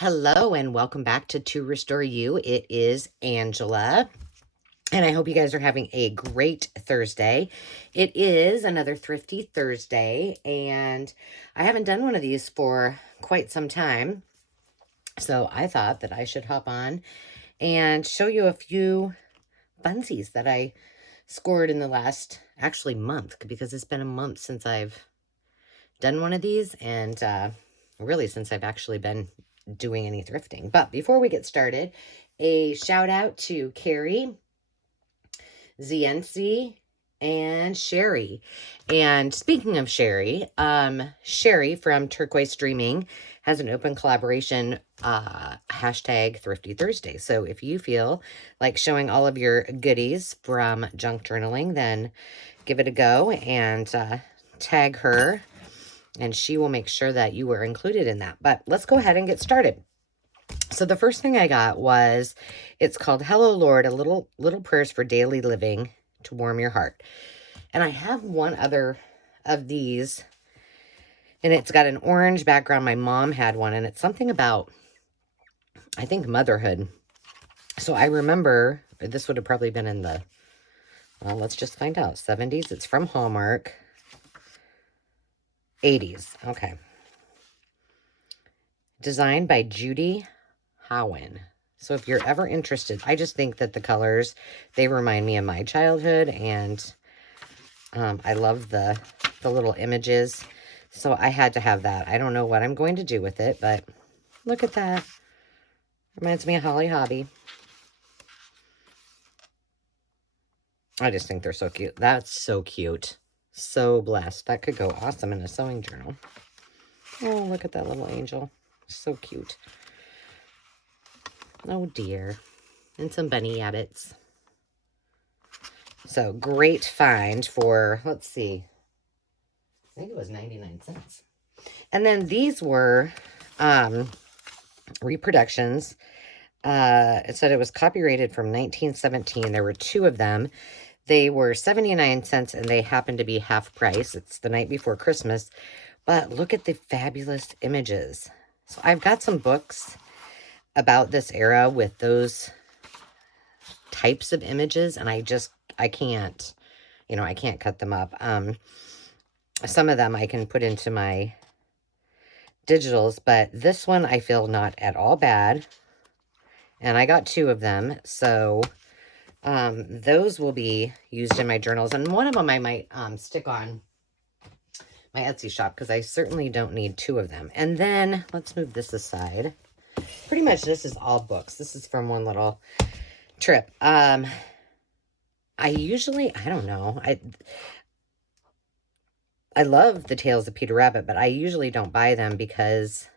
Hello and welcome back to Restore You. It is Angela, and I hope you guys are having a great Thursday. It is another Thrifty Thursday, and I haven't done one of these for quite some time, so I thought that I should hop on and show you a few funsies that I scored in the last, actually, month, because it's been a month since I've done one of these, and really since I've actually been doing any thrifting. But before we get started, a shout out to Carrie, ZNC, and Sherry. And speaking of Sherry, Sherry from Turquoise Streaming has an open collaboration hashtag Thrifty Thursday. So if you feel like showing all of your goodies from junk journaling, then give it a go and tag her, and she will make sure that you were included in that. But let's go ahead and get started. So the first thing I got was, it's called Hello Lord, a little prayers for daily living to warm your heart. And I have one other of these, and it's got an orange background. My mom had one, and it's something about, I think, motherhood. So I remember this would have probably been in the, well, let's just find out, 70s. It's from Hallmark. 80s. Okay. Designed by Judy Howen. So if you're ever interested, I just think that the colors, they remind me of my childhood, and I love the little images. So I had to have that. I don't know what I'm going to do with it, but look at that. Reminds me of Holly Hobby. I just think they're so cute. That's so cute. So blessed. That could go awesome in a sewing journal. Oh, look at that little angel. So cute. Oh dear. And some bunny yabbits. So great find for, let's see, I think it was 99 cents. And then these were reproductions. It said it was copyrighted from 1917. There were two of them. They were 79 cents, and they happened to be half price. It's the night before Christmas. But look at the fabulous images. So I've got some books about this era with those types of images, and I can't, I can't cut them up. Some of them I can put into my digitals, but this one I feel not at all bad. And I got two of them, so those will be used in my journals. And one of them I might stick on my Etsy shop, because I certainly don't need two of them. And then let's move this aside. Pretty much this is all books. This is from one little trip. I don't know. I love the Tales of Peter Rabbit, but I usually don't buy them because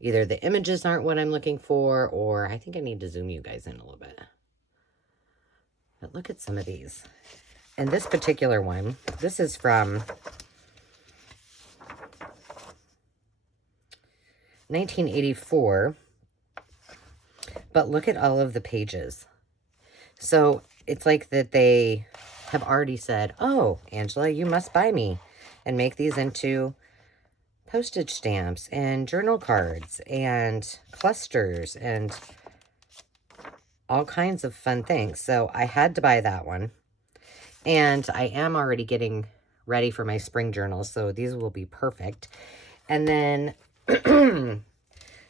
either the images aren't what I'm looking for, or I think I need to zoom you guys in a little bit. But look at some of these. And this particular one, this is from 1984. But look at all of the pages. So it's like that they have already said, oh, Angela, you must buy me, and make these into postage stamps and journal cards and clusters and all kinds of fun things. So I had to buy that one. And I am already getting ready for my spring journals, so these will be perfect. And then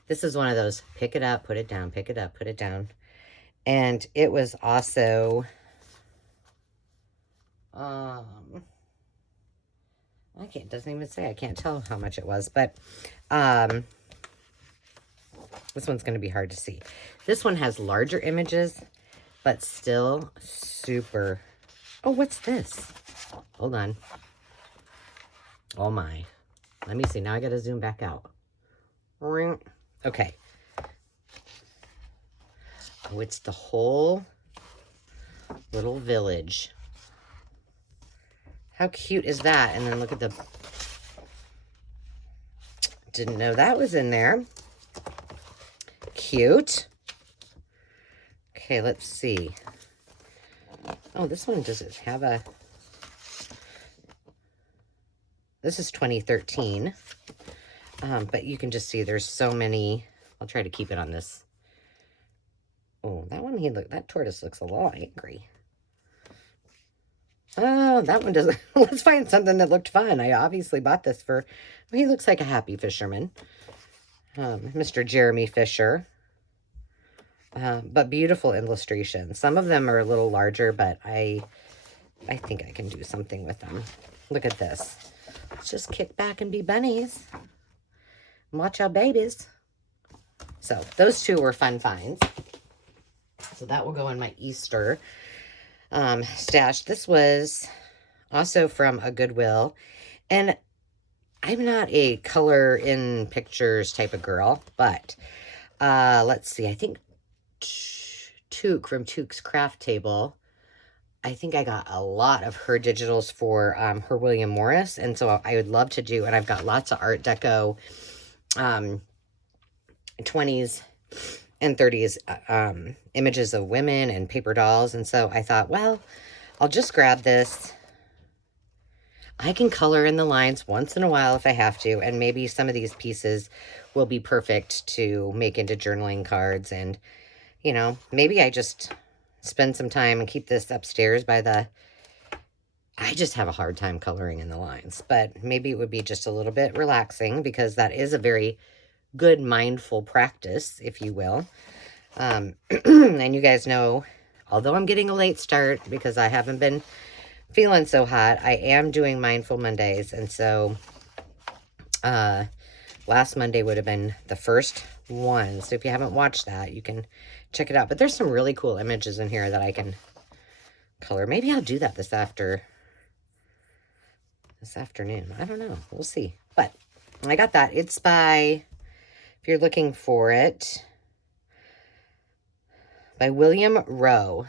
this is one of those pick it up, put it down, pick it up, put it down. And it was also it doesn't even say. I can't tell how much it was, but this one's going to be hard to see. This one has larger images, but still super. Oh, what's this? Hold on. Oh my. Let me see. Now I got to zoom back out. Okay. Oh, it's the whole little village. How cute is that? And then look at the... Didn't know that was in there. Cute. Okay, let's see. Oh, this one doesn't have a... This is 2013. But you can just see there's so many I'll try to keep it on this. Oh, that one, that tortoise looks a little angry. Oh, that one doesn't. Let's find something that looked fun. I obviously bought this for, well, he looks like a happy fisherman. Mr. Jeremy Fisher. But beautiful illustrations. Some of them are a little larger, but I think I can do something with them. Look at this. Let's just kick back and be bunnies. And watch our babies. So those two were fun finds. So that will go in my Easter stash. This was also from a Goodwill. And I'm not a color in pictures type of girl, but let's see. I think Took from Took's Craft Table, I think I got a lot of her digitals for her William Morris. And so I would love to do, and I've got lots of Art Deco 20s and 30s images of women and paper dolls. And so I thought, well, I'll just grab this. I can color in the lines once in a while if I have to, and maybe some of these pieces will be perfect to make into journaling cards. And, you know, maybe I just spend some time and keep this upstairs by the... I just have a hard time coloring in the lines, but maybe it would be just a little bit relaxing, because that is a very good mindful practice, if you will. And you guys know, although I'm getting a late start because I haven't been feeling so hot, I am doing Mindful Mondays. And so last Monday would have been the first one. So if you haven't watched that, you can check it out. But there's some really cool images in here that I can color. Maybe I'll do that this afternoon. I don't know. We'll see. But I got that. It's by, if you're looking for it, by William Rowe.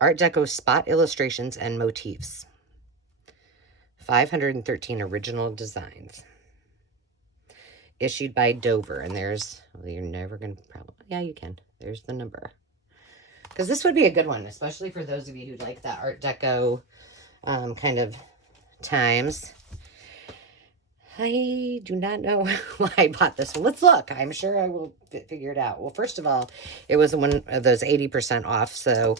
Art Deco Spot Illustrations and Motifs. 513 original designs. Issued by Dover. And there's, well, you're never going to probably, yeah, you can. There's the number. Because this would be a good one, especially for those of you who like that Art Deco kind of times. I do not know why I bought this one. Let's look. I'm sure I will figure it out. Well, first of all, it was one of those 80% off. So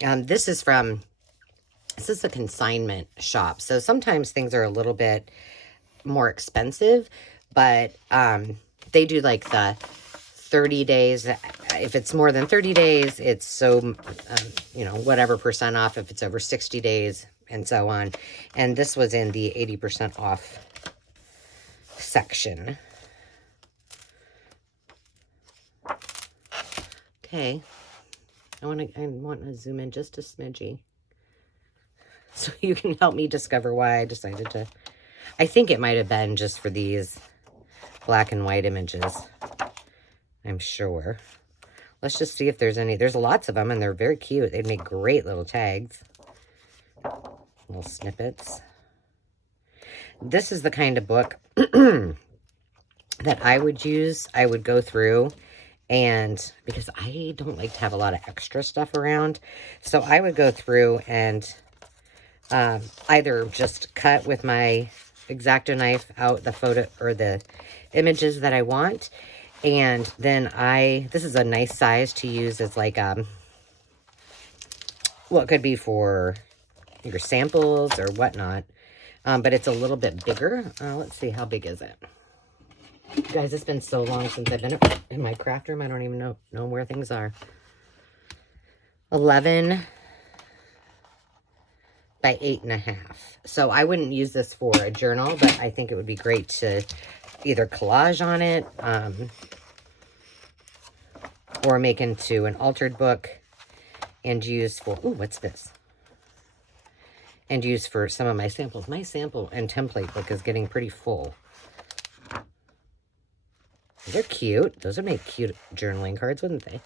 this is a consignment shop. So sometimes things are a little bit more expensive, but they do like the 30 days. If it's more than 30 days, it's so, you know, whatever percent off if it's over 60 days and so on. And this was in the 80% off section. Okay. I want to zoom in just a smidgy so you can help me discover why I decided to. I think it might have been just for these black and white images. I'm sure. Let's just see if there's any. There's lots of them, and they're very cute. They'd make great little tags. Little snippets. This is the kind of book that I would use. I would go through, and because I don't like to have a lot of extra stuff around, so I would go through and either just cut with my X-Acto knife out the photo or the images that I want, and then this is a nice size to use as like well, it could be for your samples or whatnot, but it's a little bit bigger. Let's see, how big is it? Guys, it's been so long since I've been in my craft room. I don't even know where things are. 11 by 8.5. So I wouldn't use this for a journal, but I think it would be great to either collage on it, or make into an altered book and use for, ooh, what's this? And use for some of my samples. My sample and template book is getting pretty full. They're cute. Those would make cute journaling cards, wouldn't they?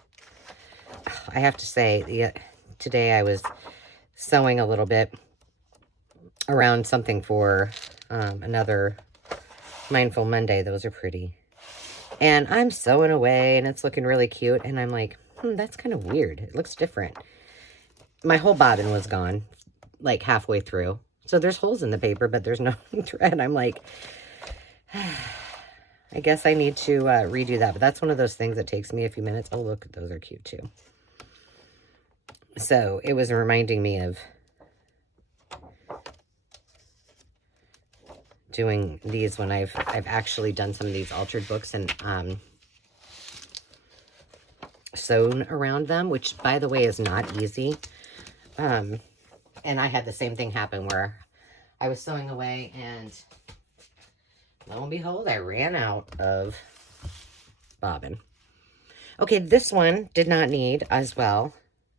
I have to say, today I was sewing a little bit around something for another Mindful Monday. Those are pretty. And I'm sewing away, and it's looking really cute. And I'm like, that's kind of weird. It looks different. My whole bobbin was gone, like halfway through. So there's holes in the paper, but there's no thread. I'm like... I guess I need to redo that, but that's one of those things that takes me a few minutes. Oh, look, those are cute too. So it was reminding me of doing these when I've actually done some of these altered books and sewn around them, which by the way is not easy. And I had the same thing happen where I was sewing away and lo and behold, I ran out of bobbin. Okay, this one did not need as well.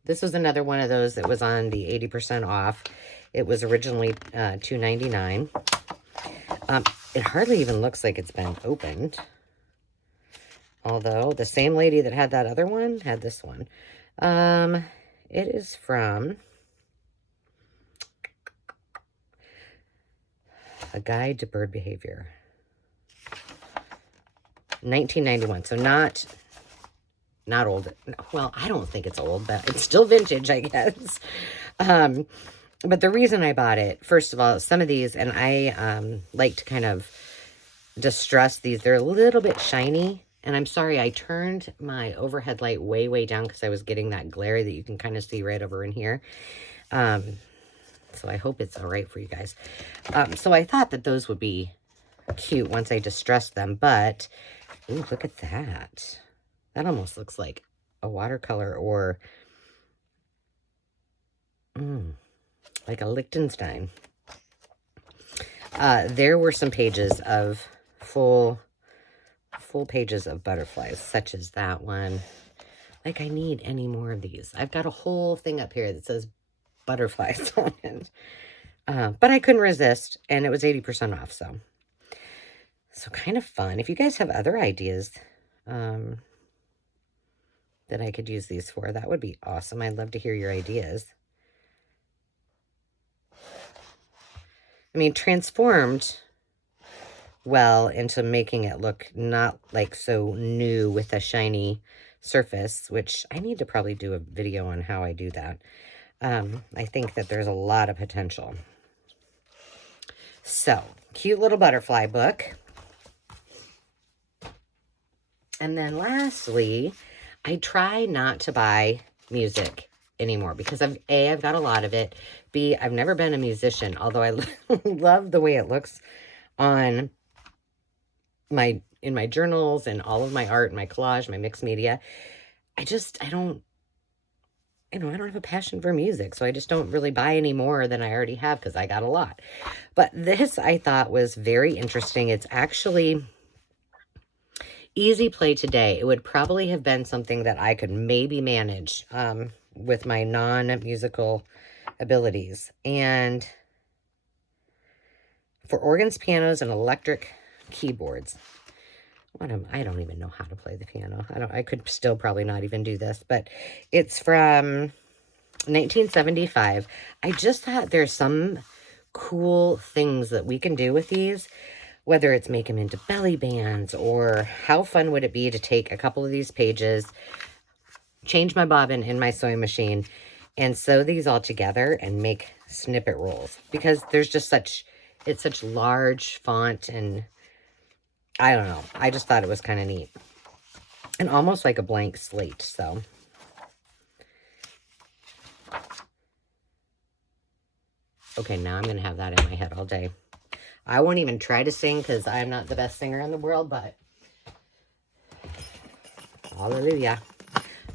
This was another one of those that was on the 80% off. It was originally $2.99. It hardly even looks like it's been opened. Although the same lady that had that other one had this one. It is from A Guide to Bird Behavior. 1991. So not old. Well, I don't think it's old, but it's still vintage, I guess. But the reason I bought it, first of all, some of these, and I like to kind of distress these. They're a little bit shiny. And I'm sorry, I turned my overhead light way, way down because I was getting that glare that you can kind of see right over in here. So I hope it's all right for you guys. So I thought that those would be cute once I distressed them. But, ooh, look at that. That almost looks like a watercolor or like a Liechtenstein. There were some pages of full pages of butterflies, such as that one. Like, I need any more of these. I've got a whole thing up here that says butterflies on it. But I couldn't resist, and it was 80% off, so kind of fun. If you guys have other ideas that I could use these for, that would be awesome. I'd love to hear your ideas. I mean, transformed well into making it look not like so new with a shiny surface, which I need to probably do a video on how I do that. I think that there's a lot of potential. So, cute little butterfly book. And then lastly, I try not to buy music anymore because I've got a lot of it. B, I've never been a musician, although I love the way it looks on in my journals and all of my art, my collage, my mixed media. I don't have a passion for music, so I just don't really buy any more than I already have because I got a lot. But this I thought was very interesting. It's actually easy play today. It would probably have been something that I could maybe manage with my non-musical abilities. And for organs, pianos, and electric keyboards. I don't even know how to play the piano. I could still probably not even do this, but it's from 1975. I just thought there's some cool things that we can do with these, whether it's make them into belly bands, or how fun would it be to take a couple of these pages, change my bobbin in my sewing machine, and sew these all together and make snippet rolls, because there's just it's such large font, and I don't know. I just thought it was kind of neat. And almost like a blank slate, so. Okay, now I'm going to have that in my head all day. I won't even try to sing because I'm not the best singer in the world, but hallelujah.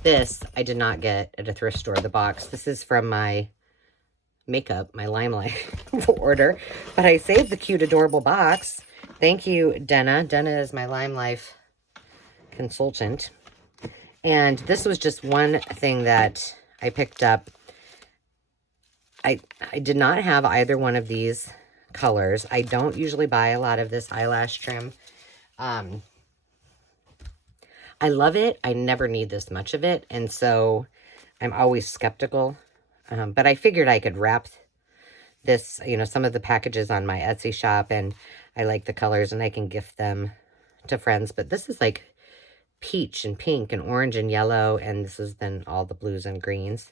This I did not get at a thrift store, the box. This is from my makeup, my Limelight order, but I saved the cute, adorable box. Thank you, Denna. Denna is my Limelife consultant. And this was just one thing that I picked up. I did not have either one of these colors. I don't usually buy a lot of this eyelash trim. I love it. I never need this much of it. And so I'm always skeptical. But I figured I could wrap this, some of the packages on my Etsy shop, and I like the colors and I can gift them to friends. But this is like peach and pink and orange and yellow, and this is then all the blues and greens.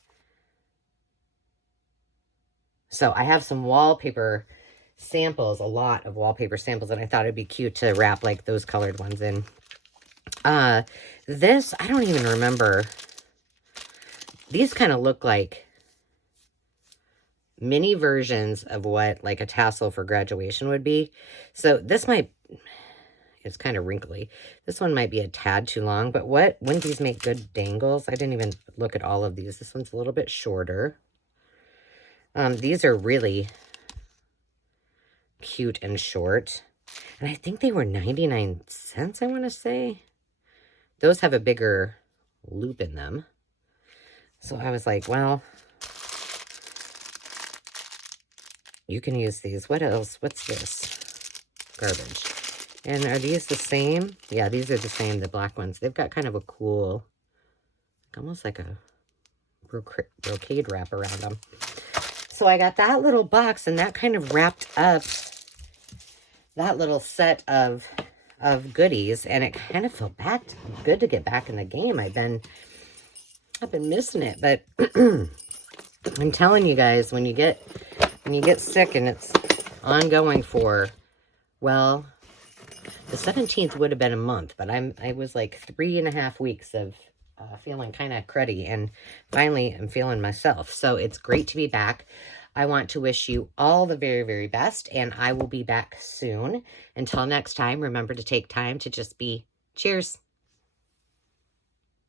So I have some wallpaper samples, a lot of wallpaper samples, and I thought it'd be cute to wrap like those colored ones in. This, I don't even remember. These kind of look like mini versions of what like a tassel for graduation would be. So this might, it's kind of wrinkly. This one might be a tad too long, but wouldn't these make good dangles? I didn't even look at all of these. This one's a little bit shorter. These are really cute and short. And I think they were 99 cents, I want to say. Those have a bigger loop in them. So I was like, well, you can use these. What else? What's this? Garbage. And are these the same? Yeah, these are the same, the black ones. They've got kind of a cool, almost like a brocade wrap around them. So I got that little box, and that kind of wrapped up that little set of goodies, and it kind of felt good to get back in the game. I've been missing it, but I'm telling you guys, when you get sick and it's ongoing for, well, the 17th would have been a month, but I was like 3.5 weeks of feeling kind of cruddy, and finally I'm feeling myself. So it's great to be back. I want to wish you all the very, very best, and I will be back soon. Until next time, remember to take time to just be. Cheers.